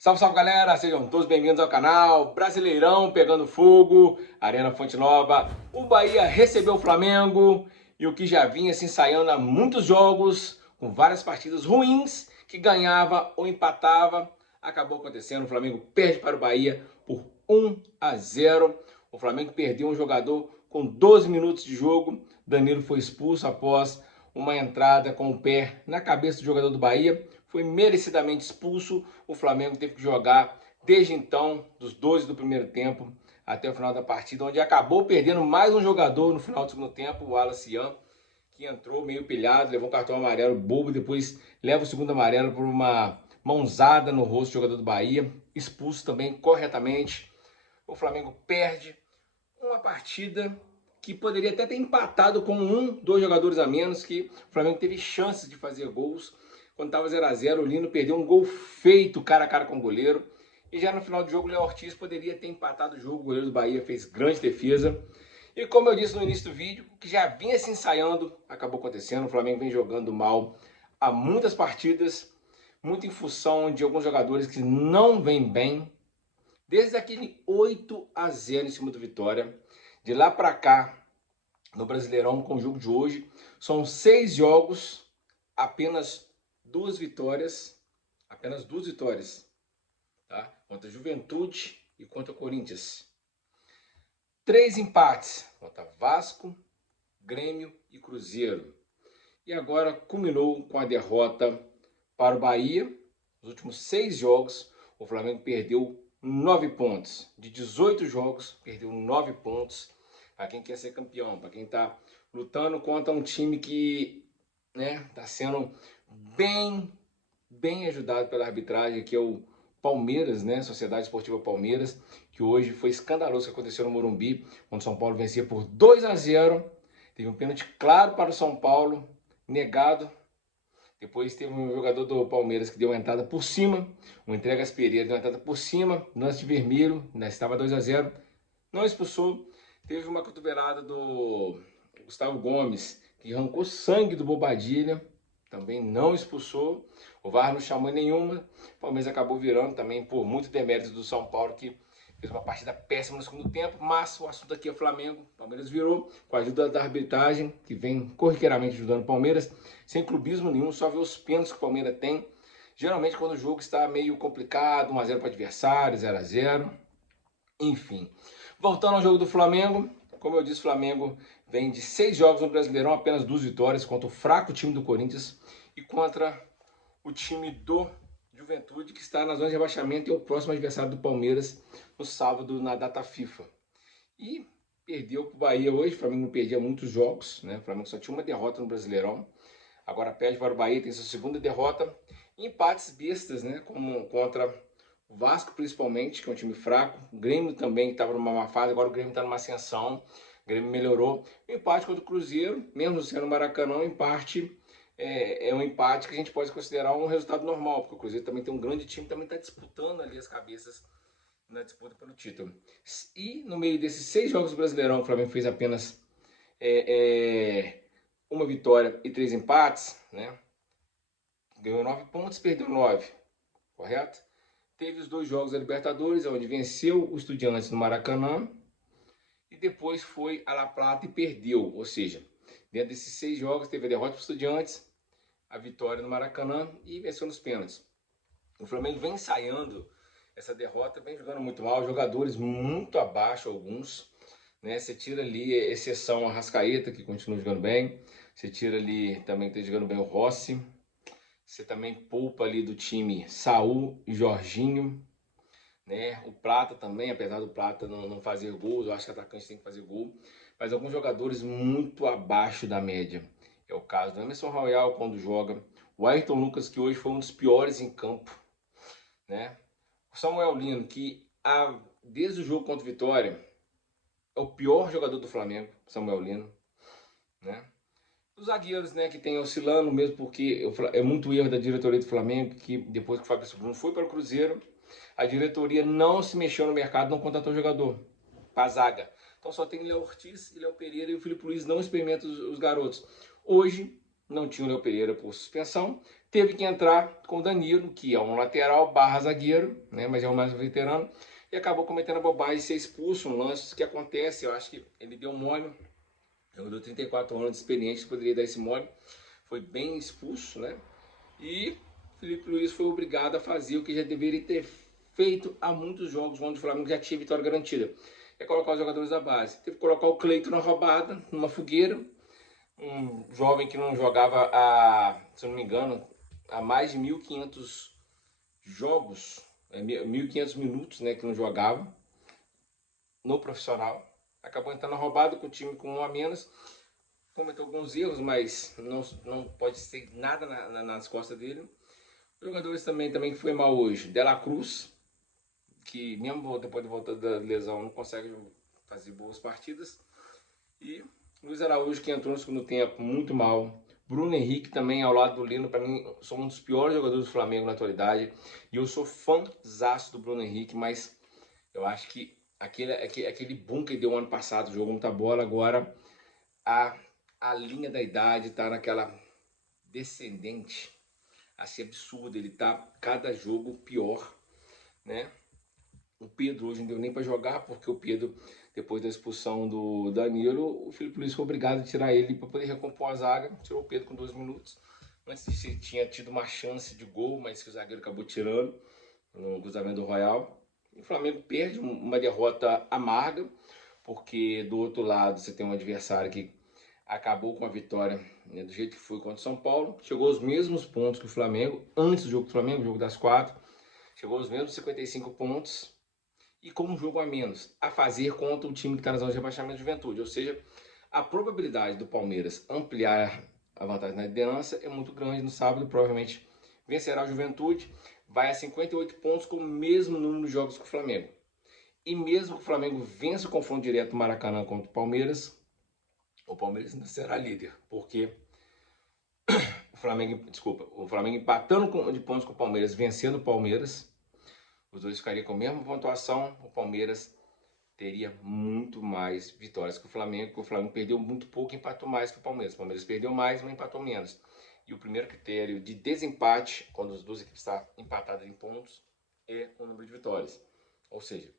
Salve, salve galera, sejam todos bem-vindos ao canal. Brasileirão pegando fogo, Arena Fonte Nova. O Bahia recebeu o Flamengo e o que já vinha se ensaiando há muitos jogos, com várias partidas ruins, que ganhava ou empatava, acabou acontecendo. O Flamengo perde para o Bahia por 1-0. O Flamengo perdeu um jogador com 12 minutos de jogo. Danilo foi expulso após uma entrada com o pé na cabeça do jogador do Bahia. Foi merecidamente expulso. O Flamengo teve que jogar desde então, dos 12 do primeiro tempo até o final da partida, onde acabou perdendo mais um jogador no final do segundo tempo, o Wallace Ian, que entrou meio pilhado, levou um cartão amarelo bobo, depois leva o segundo amarelo por uma mãozada no rosto do jogador do Bahia, expulso também corretamente. O Flamengo perde uma partida que poderia até ter empatado com dois jogadores a menos, que o Flamengo teve chances de fazer gols. Quando estava 0-0, o Lino perdeu um gol feito cara a cara com o goleiro. E já no final do jogo, o Léo Ortiz poderia ter empatado o jogo. O goleiro do Bahia fez grande defesa. E como eu disse no início do vídeo, o que já vinha se ensaiando, acabou acontecendo. O Flamengo vem jogando mal há muitas partidas, muito em função de alguns jogadores que não vêm bem. Desde aquele 8-0 em cima do Vitória, de lá para cá, no Brasileirão, com o jogo de hoje, são 6 jogos, apenas 2 vitórias, tá? Contra a Juventude e contra o Corinthians. 3 empates contra Vasco, Grêmio e Cruzeiro. E agora culminou com a derrota para o Bahia. Nos últimos 6 jogos, o Flamengo perdeu 9 pontos. De 18 jogos, perdeu 9 pontos. Para quem quer ser campeão, para quem está lutando contra um time que está sendo bem ajudado pela arbitragem, que é o Palmeiras, né? Sociedade Esportiva Palmeiras, que hoje foi escandaloso o que aconteceu no Morumbi, quando o São Paulo vencia por 2-0. Teve um pênalti claro para o São Paulo, negado. Depois teve um jogador do Palmeiras que deu uma entrada por cima, o Entregas Pereira deu uma entrada por cima, lance de vermelho, né, estava 2-0, não expulsou. Teve uma cotovelada do Gustavo Gomes, que arrancou sangue do Bobadilha, também não expulsou. O VAR não chamou nenhuma. O Palmeiras acabou virando também por muito demérito do São Paulo, que fez uma partida péssima no segundo tempo, mas o assunto aqui é o Flamengo. O Palmeiras virou com a ajuda da arbitragem, que vem corriqueiramente ajudando o Palmeiras, sem clubismo nenhum, só ver os pênaltis que o Palmeiras tem. Geralmente quando o jogo está meio complicado, 1-0 para o adversário, 0-0, enfim. Voltando ao jogo do Flamengo, como eu disse, o Flamengo vem de 6 jogos no Brasileirão, apenas 2 vitórias contra o fraco time do Corinthians e contra o time do Juventude, que está na zona de rebaixamento e é o próximo adversário do Palmeiras no sábado na data FIFA. E perdeu para o Bahia hoje. O Flamengo não perdia muitos jogos, né? O Flamengo só tinha uma derrota no Brasileirão. Agora perde para o Bahia, tem sua segunda derrota. E empates bestas, né? Como contra o Vasco, principalmente, que é um time fraco. O Grêmio também, que estava numa má fase. Agora o Grêmio está numa ascensão. O Grêmio melhorou. O empate contra o Cruzeiro, mesmo sendo Maracanã, é um empate que a gente pode considerar um resultado normal, porque o Cruzeiro também tem um grande time, também está disputando ali as cabeças na disputa pelo título. E no meio desses 6 jogos do Brasileirão, o Flamengo fez apenas uma vitória e 3 empates, né? Ganhou 9 pontos, perdeu 9, correto? Teve os 2 jogos da Libertadores, onde venceu o Estudiantes no Maracanã e depois foi a La Plata e perdeu. Ou seja, dentro desses 6 jogos teve a derrota para o Estudiantes, a vitória no Maracanã e venceu nos pênaltis. O Flamengo vem ensaiando essa derrota, vem jogando muito mal, jogadores muito abaixo alguns, né? Você tira ali, exceção a Arrascaeta, que continua jogando bem, você tira ali também que está jogando bem o Rossi, você também poupa ali do time Saul e Jorginho, né? O Prata também, apesar do Prata não fazer gols, eu acho que o atacante tem que fazer gol, mas alguns jogadores muito abaixo da média. É o caso do Emerson Royal quando joga, o Ayrton Lucas, que hoje foi um dos piores em campo, né? O Samuel Lino, que desde o jogo contra o Vitória é o pior jogador do Flamengo, Samuel Lino, né? Os zagueiros, né, que tem oscilando mesmo, porque é muito erro da diretoria do Flamengo, que depois que o Fabrício Bruno foi para o Cruzeiro, a diretoria não se mexeu no mercado, não contratou jogador para a zaga. Então só tem Léo Ortiz e Léo Pereira, e o Filipe Luiz não experimenta os garotos. Hoje não tinha o Léo Pereira por suspensão, teve que entrar com o Danilo, que é um lateral barra zagueiro, né, mas é o mais veterano, e acabou cometendo a bobagem de ser expulso, um lance que acontece, eu acho que ele deu mole, jogador de 34 anos de experiência, poderia dar esse mole, foi bem expulso, né, e Felipe Luiz foi obrigado a fazer o que já deveria ter feito há muitos jogos onde o Flamengo já tinha vitória garantida, é colocar os jogadores da base. Teve que colocar o Cleiton na roubada, numa fogueira, um jovem que não jogava há, se eu não me engano, há mais de 1.500 jogos, 1.500 minutos, né, que não jogava no profissional. Acabou entrando na roubada com o time com um a menos, cometeu alguns erros, mas não pode ser nada nas costas dele. Jogadores também que foi mal hoje, De La Cruz, que mesmo depois de voltar da lesão não consegue fazer boas partidas, e Luiz Araújo, que entrou no segundo tempo muito mal. Bruno Henrique também ao lado do Lino, para mim são um dos piores jogadores do Flamengo na atualidade, e eu sou fãzaço do Bruno Henrique, mas eu acho que aquele boom que deu ano passado, jogou muita bola, agora a linha da idade está naquela descendente assim absurda, ele tá cada jogo pior, né? O Pedro hoje não deu nem para jogar, porque o Pedro, depois da expulsão do Danilo, o Felipe Luiz foi obrigado a tirar ele para poder recompor a zaga, tirou o Pedro com 2 minutos, antes de tinha tido uma chance de gol, mas que o zagueiro acabou tirando no cruzamento do Royal. O Flamengo perde uma derrota amarga, porque do outro lado você tem um adversário que acabou com a vitória, né, do jeito que foi contra o São Paulo, chegou aos mesmos pontos que o Flamengo, antes do jogo do Flamengo, o jogo das 4, chegou aos mesmos 55 pontos, e com um jogo a menos a fazer contra o time que está na zona de rebaixamento de Juventude, ou seja, a probabilidade do Palmeiras ampliar a vantagem na liderança é muito grande no sábado, provavelmente vencerá a Juventude, vai a 58 pontos com o mesmo número de jogos que o Flamengo. E mesmo que o Flamengo vença o confronto direto do Maracanã contra o Palmeiras ainda será líder, porque o Flamengo empatando de pontos com o Palmeiras, vencendo o Palmeiras, os dois ficariam com a mesma pontuação, o Palmeiras teria muito mais vitórias que o Flamengo, porque o Flamengo perdeu muito pouco e empatou mais que o Palmeiras. O Palmeiras perdeu mais, mas empatou menos. E o primeiro critério de desempate, quando as duas equipes estão empatadas em pontos, é o número de vitórias. Ou seja,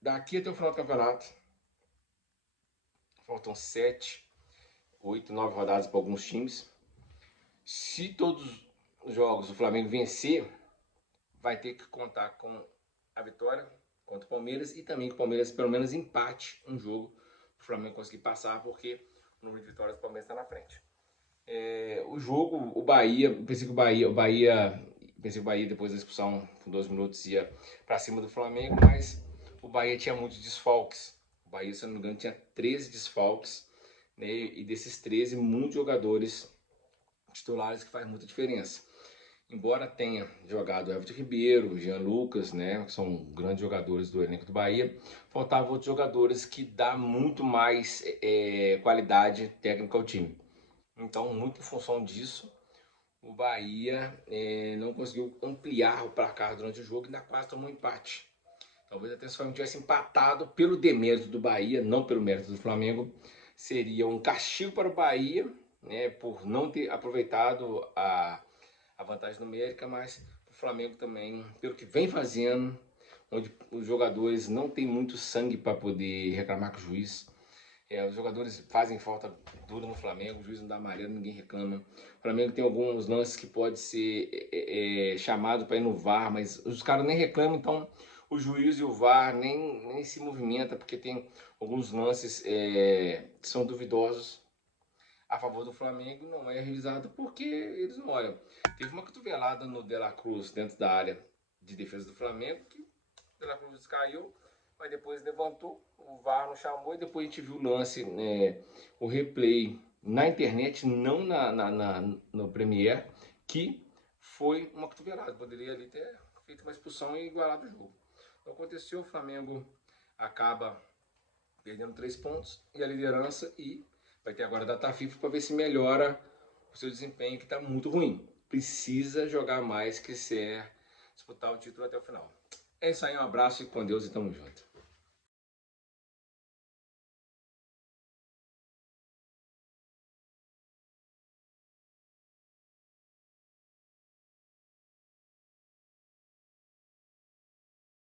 daqui até o final do campeonato, faltam 7, 8, 9 rodadas para alguns times. Se todos os jogos o Flamengo vencer, vai ter que contar com a vitória contra o Palmeiras e também que o Palmeiras pelo menos empate um jogo para o Flamengo conseguir passar, porque o número de vitórias do Palmeiras está na frente. O jogo, o Bahia, pensei que o Bahia depois da expulsão, com 2 minutos, ia para cima do Flamengo, mas o Bahia tinha muitos desfalques. O Bahia, se eu não me engano, tinha 13 desfalques, né? E desses 13, muitos jogadores titulares que faz muita diferença. Embora tenha jogado Everton Ribeiro, Jean Lucas, né, que são grandes jogadores do elenco do Bahia, faltavam outros jogadores que dão muito mais qualidade técnica ao time. Então, muito em função disso, o Bahia não conseguiu ampliar o placar durante o jogo e ainda quase tomou um empate. Talvez até se o Flamengo tivesse empatado pelo demérito do Bahia, não pelo mérito do Flamengo, seria um castigo para o Bahia, né, por não ter aproveitado a vantagem numérica, mas o Flamengo também, pelo que vem fazendo, onde os jogadores não têm muito sangue para poder reclamar com o juiz. Os jogadores fazem falta dura no Flamengo, o juiz não dá amarelo, ninguém reclama. O Flamengo tem alguns lances que pode ser chamado para ir no VAR, mas os caras nem reclamam, então o juiz e o VAR nem se movimenta, porque tem alguns lances que são duvidosos a favor do Flamengo, não é revisado porque eles não olham. Teve uma cotovelada no De La Cruz dentro da área de defesa do Flamengo, que o De La Cruz caiu, mas depois levantou, o VAR não chamou e depois a gente viu o lance, o replay na internet, não no Premiere, que foi uma cotovelada. Poderia ali ter feito uma expulsão e igualado o jogo. Então aconteceu, o Flamengo acaba perdendo 3 pontos e a liderança, e vai ter agora a data FIFA para ver se melhora o seu desempenho, que está muito ruim. Precisa jogar mais que ser disputar o título até o final. É isso aí, um abraço e com Deus e tamo junto.